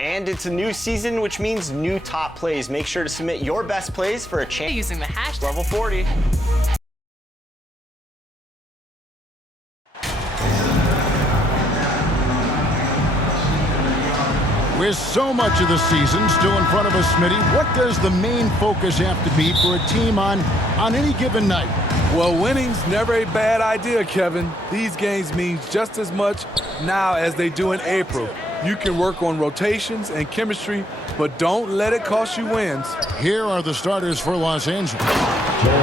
And it's a new season, which means new top plays. Make sure to submit your best plays for a chance. Using the hashtag Level 40. With so much of the season still in front of us, Smitty, what does the main focus have to be for a team on any given night? Well, winning's never a bad idea, Kevin. These games mean just as much now as they do in April. You can work on rotations and chemistry, but don't let it cost you wins. Here are the starters for Los Angeles.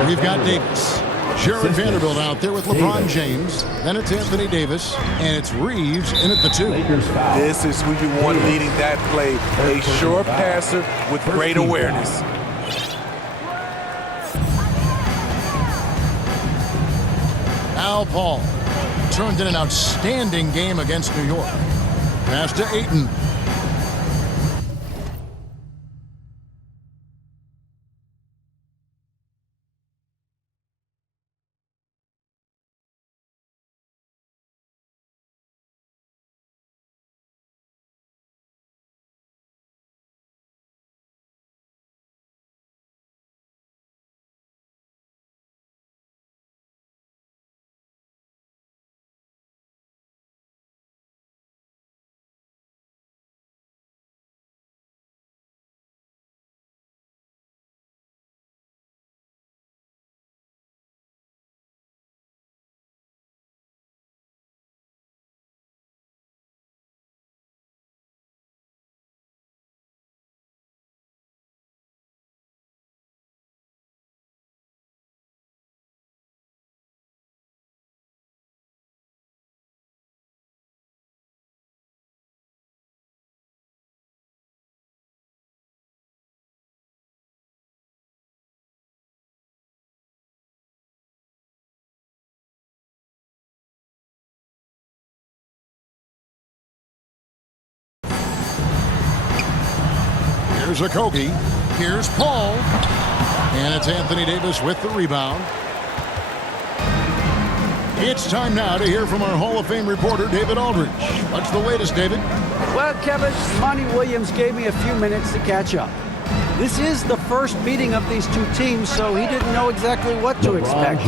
We've got Davis. Jared Vanderbilt out there with LeBron James. Then it's Anthony Davis, and it's Reeves in at the 2. This is who you want leading that play, a sure passer with great awareness. Al Paul turned in an outstanding game against New York. Pass to Ayton. Here's Okogie. Here's Paul. And it's Anthony Davis with the rebound. It's time now to hear from our Hall of Fame reporter, David Aldridge. What's the latest, David? Well, Kevin, Monty Williams gave me a few minutes to catch up. This is the first meeting of these two teams, so he didn't know exactly what to expect.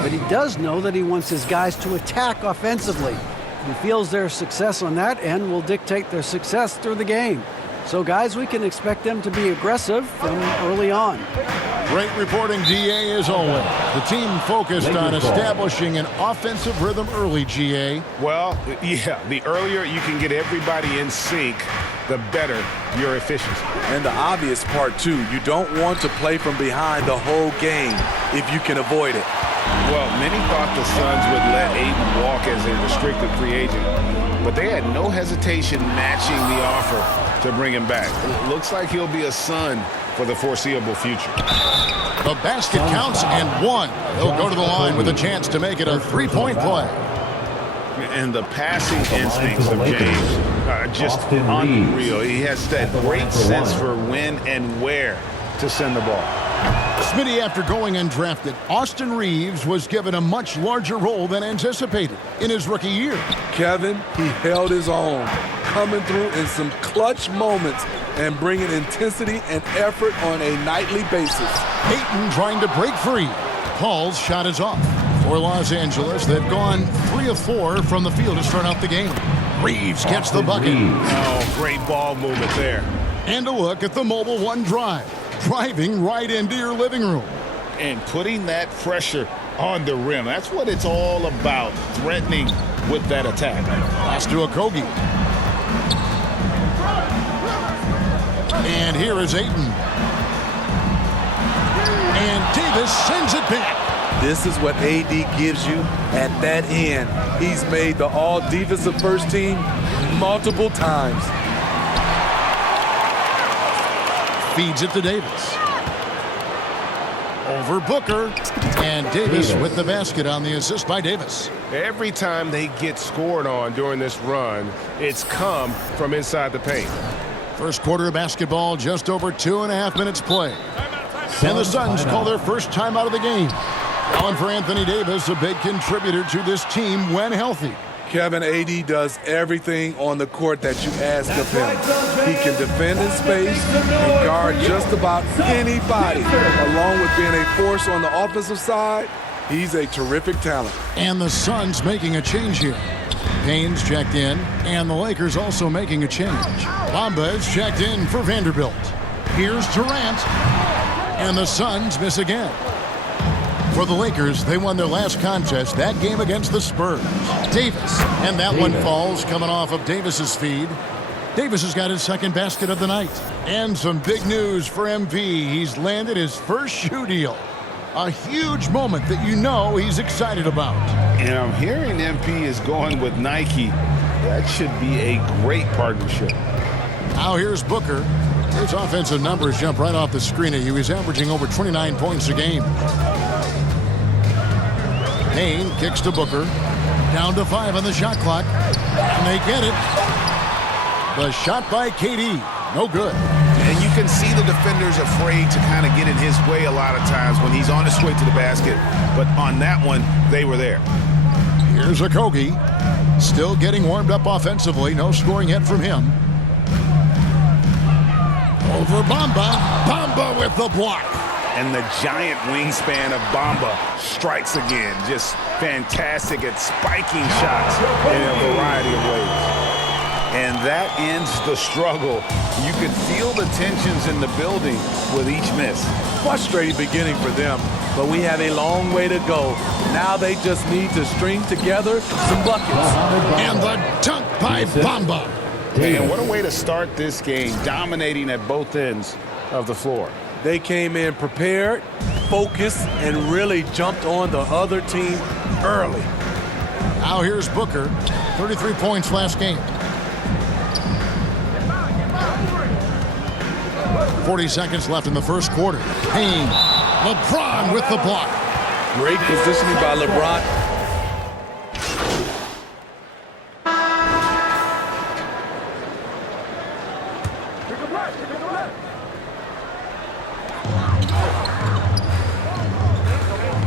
But he does know that he wants his guys to attack offensively. He feels their success on that end will dictate their success through the game. So, guys, we can expect them to be aggressive from early on. Great reporting, GA, as always. The team focused on establishing an offensive rhythm early, GA. Well, yeah, the earlier you can get everybody in sync, the better your efficiency. And the obvious part, too, you don't want to play from behind the whole game if you can avoid it. Well, many thought the Suns would let Ayton walk as a restricted free agent, but they had no hesitation matching the offer to bring him back. It looks like he'll be a Sun for the foreseeable future. The basket counts and one. He'll go to the line with a chance to make it a three-point play. And the passing instincts of James are just unreal. He has that great sense for when and where to send the ball. Smitty, after going undrafted, Austin Reeves was given a much larger role than anticipated in his rookie year. Kevin, he held his own, coming through in some clutch moments and bringing intensity and effort on a nightly basis. Ayton trying to break free. Paul's shot is off. For Los Angeles, they've gone 3 of 4 from the field to start out the game. Reeves gets the bucket. Oh, great ball movement there. And a look at the Mobile One drive. Driving right into your living room. And putting that pressure on the rim. That's what it's all about, threatening with that attack. Pass to Okogie. And here is Ayton. And Davis sends it back. This is what AD gives you at that end. He's made the all-defensive first team multiple times. Feeds it to Davis. Over Booker. And Davis with the basket on the assist by Davis. Every time they get scored on during this run, it's come from inside the paint. First quarter of basketball, just over 2.5 minutes play. And the Suns call their first timeout of the game. Calling for Anthony Davis, a big contributor to this team when healthy. Kevin, AD does everything on the court that you ask of him. He can defend in space and guard just about anybody. Along with being a force on the offensive side, he's a terrific talent. And the Suns making a change here. Payne's checked in, and the Lakers also making a change. Bamba is checked in for Vanderbilt. Here's Durant, and the Suns miss again. For the Lakers, they won their last contest, that game against the Spurs. Davis, and that one falls coming off of Davis's feed. Davis has got his second basket of the night. And some big news for MP. He's landed his first shoe deal. A huge moment that you know he's excited about. And I'm hearing MP is going with Nike. That should be a great partnership. Now here's Booker. His offensive numbers jump right off the screen at you. He's averaging over 29 points a game. Payne kicks to Booker. Down to 5 on the shot clock. And they get it. The shot by KD. No good. And you can see the defenders afraid to kind of get in his way a lot of times when he's on his way to the basket. But on that one, they were there. Here's Okogie. Still getting warmed up offensively. No scoring yet from him. Over Bamba. Bamba with the block. And the giant wingspan of Bamba strikes again. Just fantastic at spiking shots in a variety of ways. And that ends the struggle. You could feel the tensions in the building with each miss. Frustrating beginning for them, but we have a long way to go. Now they just need to string together some buckets. And the dunk by Bamba. And what a way to start this game, dominating at both ends of the floor. They came in prepared, focused, and really jumped on the other team early. Now here's Booker. 33 points last game. 40 seconds left in the first quarter. Payne. LeBron with the block. Great positioning by LeBron.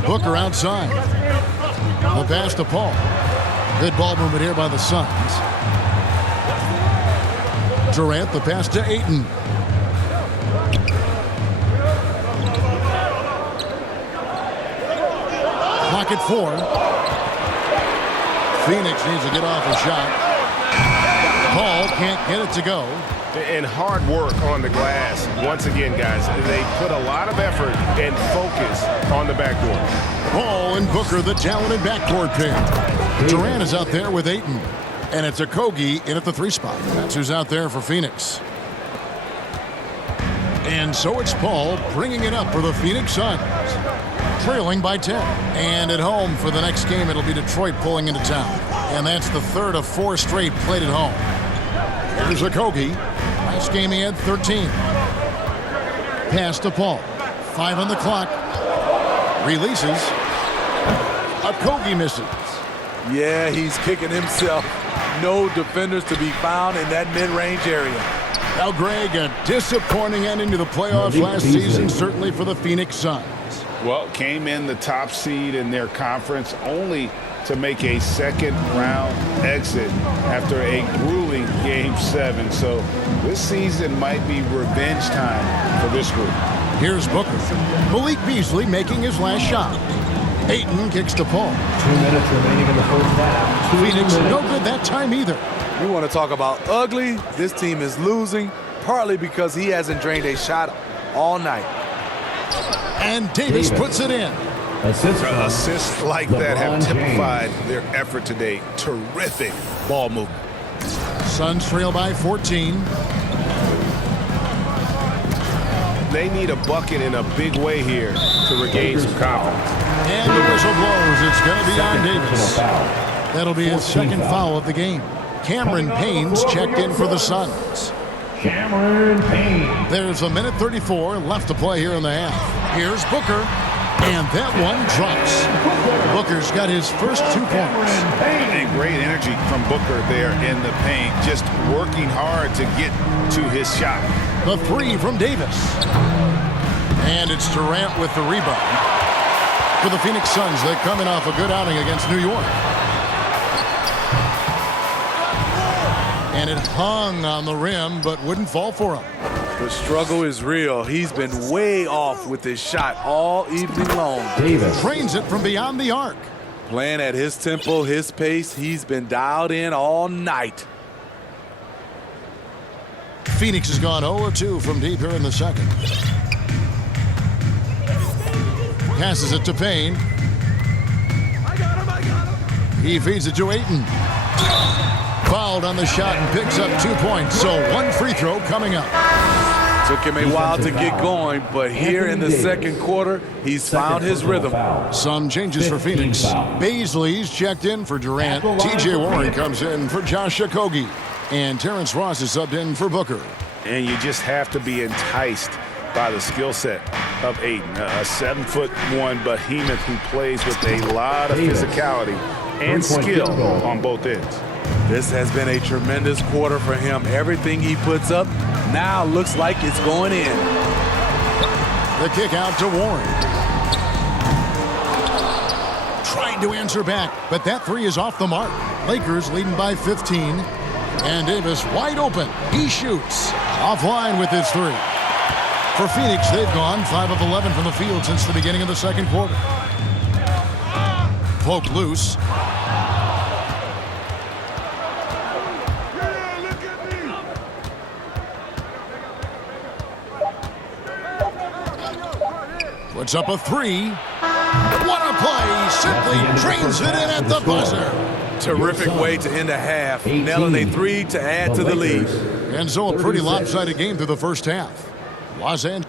Booker outside. The pass to Paul. Good ball movement here by the Suns. Durant, the pass to Ayton. Clock at 4. Phoenix needs to get off a shot. Paul can't get it to go. And hard work on the glass. Once again, guys, they put a lot of effort and focus on the backboard. Paul and Booker, the talented backcourt pair. Durant is out there with Ayton. And it's Okogie in at the 3 spot. That's who's out there for Phoenix. And so it's Paul bringing it up for the Phoenix Suns. Trailing by 10. And at home for the next game, it'll be Detroit pulling into town. And that's the third of 4 straight played at home. Here's Okogie. Last game he had 13. Pass to Paul. 5 on the clock. Releases. Okogie misses. Yeah, he's kicking himself. No defenders to be found in that mid-range area. Now, Greg, a disappointing ending to the playoffs last season, certainly for the Phoenix Suns. Well, came in the top seed in their conference only to make a second-round exit after a grueling Game 7. So this season might be revenge time for this group. Here's Booker. Malik Beasley making his last shot. Ayton kicks to Paul. 2 minutes remaining in the first half. Phoenix no good that time either. You want to talk about ugly? This team is losing, partly because he hasn't drained a shot all night. And Davis puts it in. Assists like that have typified their effort today. Terrific ball movement. Suns trail by 14. They need a bucket in a big way here to regain some confidence. And the whistle blows. It's going to be on Davis. That'll be his second foul of the game. Cameron Payne's checked in for the Suns. Cameron Payne. There's 1:34 left to play here in the half. Here's Booker. And that one drops. Booker's got his first 2 points. And great energy from Booker there in the paint. Just working hard to get to his shot. The 3 from Davis. And it's Durant with the rebound. For the Phoenix Suns, they're coming off a good outing against New York. And it hung on the rim, but wouldn't fall for him. The struggle is real. He's been way off with his shot all evening long. Davis. Trains it from beyond the arc. Playing at his tempo, his pace, he's been dialed in all night. Phoenix has gone 0-2 from deep here in the second. Passes it to Payne. He feeds it to Ayton. Fouled on the shot and picks up 2 points. So one free throw coming up. Took him a while to get going, but here in the second quarter, he's found his rhythm. Some changes for Phoenix. Baisley's checked in for Durant. TJ Warren comes in for Josh Okogie. And Terrence Ross is subbed in for Booker. And you just have to be enticed by the skill set of Ayton, a 7'1" behemoth who plays with a lot of physicality and skill on both ends. This has been a tremendous quarter for him. Everything he puts up now looks like it's going in. The kick out to Warren. Trying to answer back, but that three is off the mark. Lakers leading by 15. And Davis wide open. He shoots. Offline with his three. For Phoenix, they've gone 5 of 11 from the field since the beginning of the second quarter. Poke loose. Puts up a three. What a play. Simply drains it in at the buzzer. Terrific way to end a half. Nailing a three to add to the lead. And so a pretty lopsided game through the first half. Los Angeles.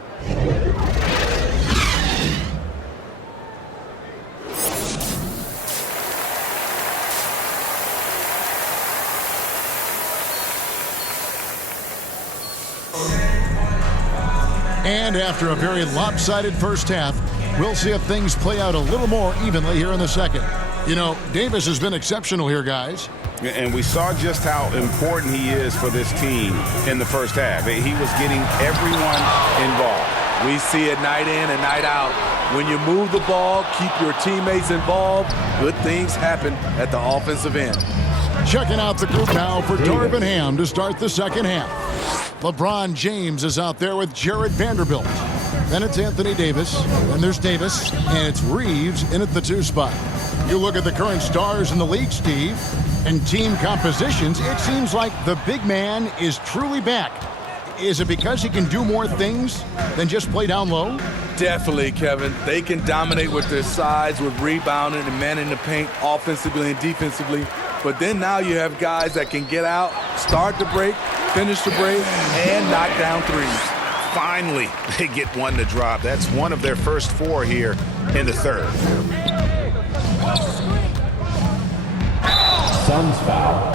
And after a very lopsided first half, we'll see if things play out a little more evenly here in the second. You know, Davis has been exceptional here, guys. And we saw just how important he is for this team in the first half. He was getting everyone involved. We see it night in and night out. When you move the ball, keep your teammates involved, good things happen at the offensive end. Checking out the group now for Darvin Ham to start the second half. LeBron James is out there with Jared Vanderbilt. Then it's Anthony Davis, and there's Davis, and it's Reeves in at the 2 spot. You look at the current stars in the league, Steve, and team compositions, it seems like the big man is truly back. Is it because he can do more things than just play down low? Definitely, Kevin. They can dominate with their size, with rebounding and manning the paint offensively and defensively. But then now you have guys that can get out, start the break, finish the break, and knock down threes. Finally, they get one to drop. That's one of their first 4 here in the third. Suns foul.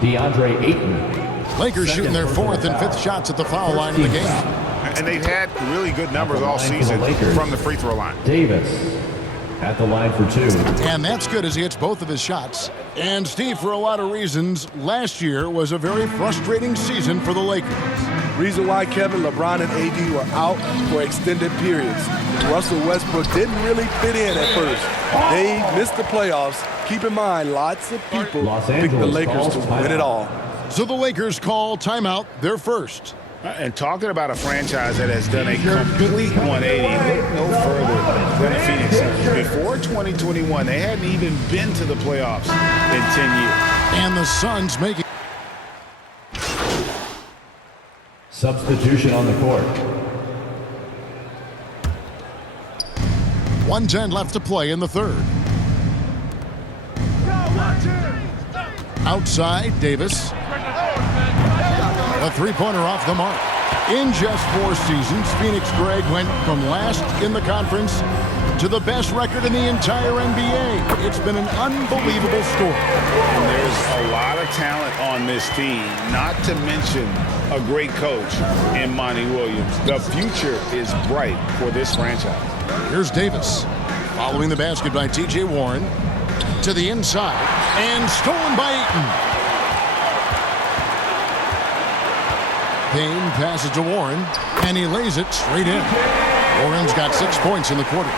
DeAndre Ayton. Lakers shooting their 4th and 5th shots at the foul line of the game. And they've had really good numbers all season from the free throw line. Davis at the line for 2. And that's good as he hits both of his shots. And Steve, for a lot of reasons, last year was a very frustrating season for the Lakers. Reason why, Kevin, LeBron and AD were out for extended periods. Russell Westbrook didn't really fit in at first. They missed the playoffs. Keep in mind, lots of people picked the Lakers to win it all. So the Lakers call timeout, their first. And talking about a franchise that has done a complete 180, look no further than the Phoenix Suns. Before 2021, they hadn't even been to the playoffs in 10 years. And the Suns making... Substitution on the court. 1:10 left to play in the third. Outside, Davis. A three-pointer off the mark. In just 4 seasons, Phoenix Greg went from last in the conference to the best record in the entire NBA. It's been an unbelievable story. And there's a lot of talent on this team, not to mention a great coach in Monty Williams. The future is bright for this franchise. Here's Davis. Following the basket by TJ Warren. To the inside. And stolen by Ayton. Payne passes to Warren, and he lays it straight in. Warren's got 6 points in the quarter.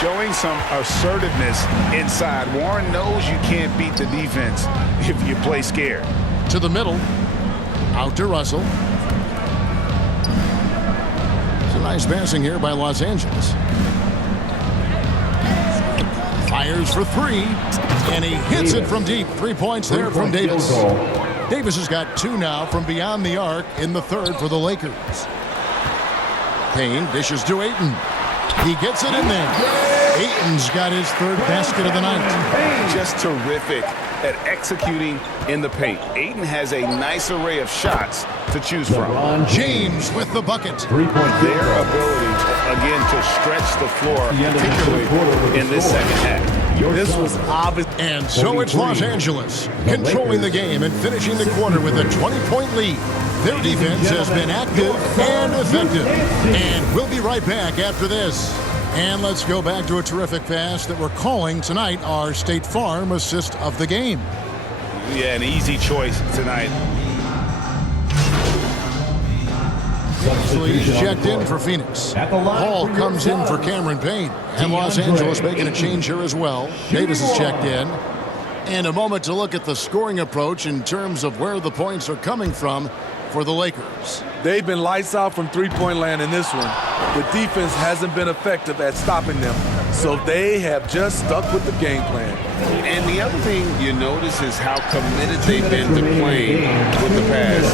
Showing some assertiveness inside. Warren knows you can't beat the defense if you play scared. To the middle, Out to Russell. It's a nice passing here by Los Angeles. Fires for three, and he hits it from deep. 3 points there from Davis. Davis has got 2 now from beyond the arc in the third for the Lakers. Payne dishes to Ayton. He gets it in there. Ayton's got his 3rd basket of the night. Just terrific at executing in the paint. Ayton has a nice array of shots to choose from. James with the bucket. 3-point Their ability, again, to stretch the floor, particularly in this second half. This was obvious. And so it's Los Angeles controlling the game and finishing the quarter with a 20-point lead. Their defense has been active and effective. And we'll be right back after this. And let's go back to a terrific pass that we're calling tonight our State Farm assist of the game. Yeah, an easy choice tonight. He's checked in for Phoenix. Hall comes in for Cameron Payne. And Los Angeles making a change here as well. Davis is checked in. And a moment to look at the scoring approach in terms of where the points are coming from for the Lakers. They've been lights out from three-point land in this one. The defense hasn't been effective at stopping them, so they have just stuck with the game plan. And the other thing you notice is how committed they've been to playing with the pass,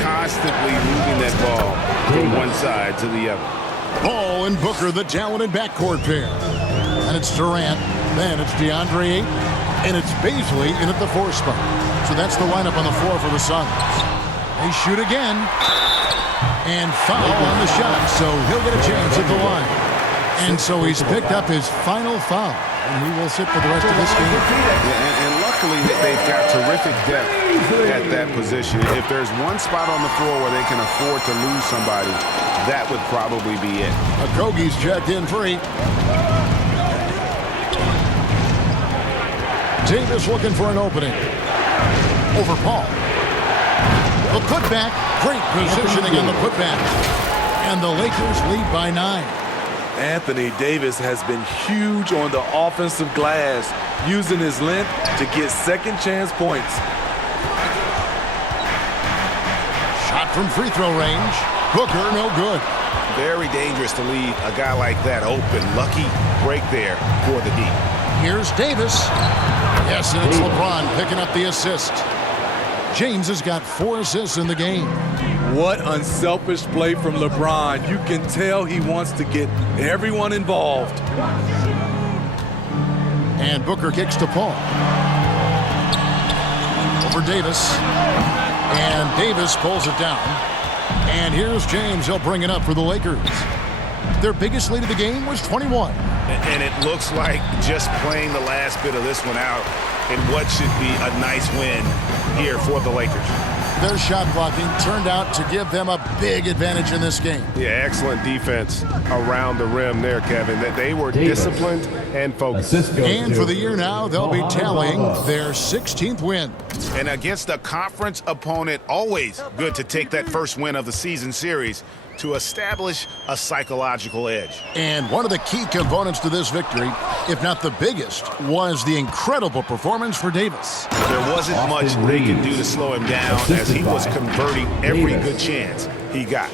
constantly moving that ball from one side to the other. Ball and Booker, the talented backcourt pair. And it's Durant, then it's DeAndre Ayton, and it's Bazley in at the 4 spot. So that's the lineup on the floor for the Suns. They shoot again, and foul on the shot, so he'll get a chance at the line. And so he's picked up his final foul, and he will sit for the rest of this game. Yeah, and luckily they've got terrific depth at that position. If there's one spot on the floor where they can afford to lose somebody, that would probably be it. Okogie's checked in for 8. Davis looking for an opening. Over Paul. The putback, great positioning on the putback. And the Lakers lead by 9. Anthony Davis has been huge on the offensive glass, using his length to get second chance points. Shot from free throw range. Booker, no good. Very dangerous to leave a guy like that open. Lucky break there for the D. Here's Davis. Yes, and it's LeBron picking up the assist. James has got 4 assists in the game. What unselfish play from LeBron. You can tell he wants to get everyone involved. And Booker kicks to Paul. Over Davis. And Davis pulls it down. And here's James. He'll bring it up for the Lakers. Their biggest lead of the game was 21. And it looks like just playing the last bit of this one out in what should be a nice win here for the Lakers. Their shot blocking turned out to give them a big advantage in this game. Yeah, excellent defense around the rim there, Kevin. That they were disciplined and focused. And for the year now, they'll be tallying their 16th win. And against a conference opponent, always good to take that first win of the season series to establish a psychological edge. And one of the key components to this victory, if not the biggest, was the incredible performance for Davis. There wasn't much they could do to slow him down as he was converting every good chance he got.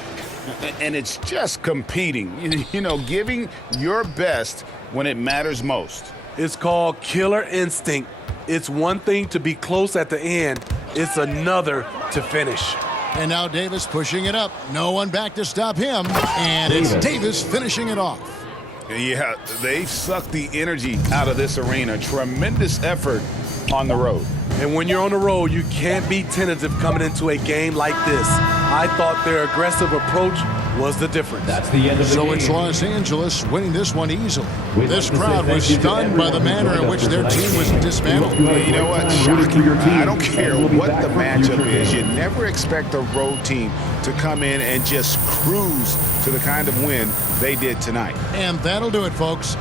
And it's just competing, you know, giving your best when it matters most. It's called killer instinct. It's one thing to be close at the end. It's another to finish. And now Davis pushing it up. No one back to stop him. And it's Davis finishing it off. Yeah, they've sucked the energy out of this arena. Tremendous effort on the road. And when you're on the road, you can't be tentative coming into a game like this. I thought their aggressive approach was the difference. That's the end of the game. So it's Los Angeles winning this one easily. This crowd was stunned by the manner in which their team was dismantled. You know what? Shocking. I don't care what the matchup is. You never expect a road team to come in and just cruise to the kind of win they did tonight. And that'll do it, folks.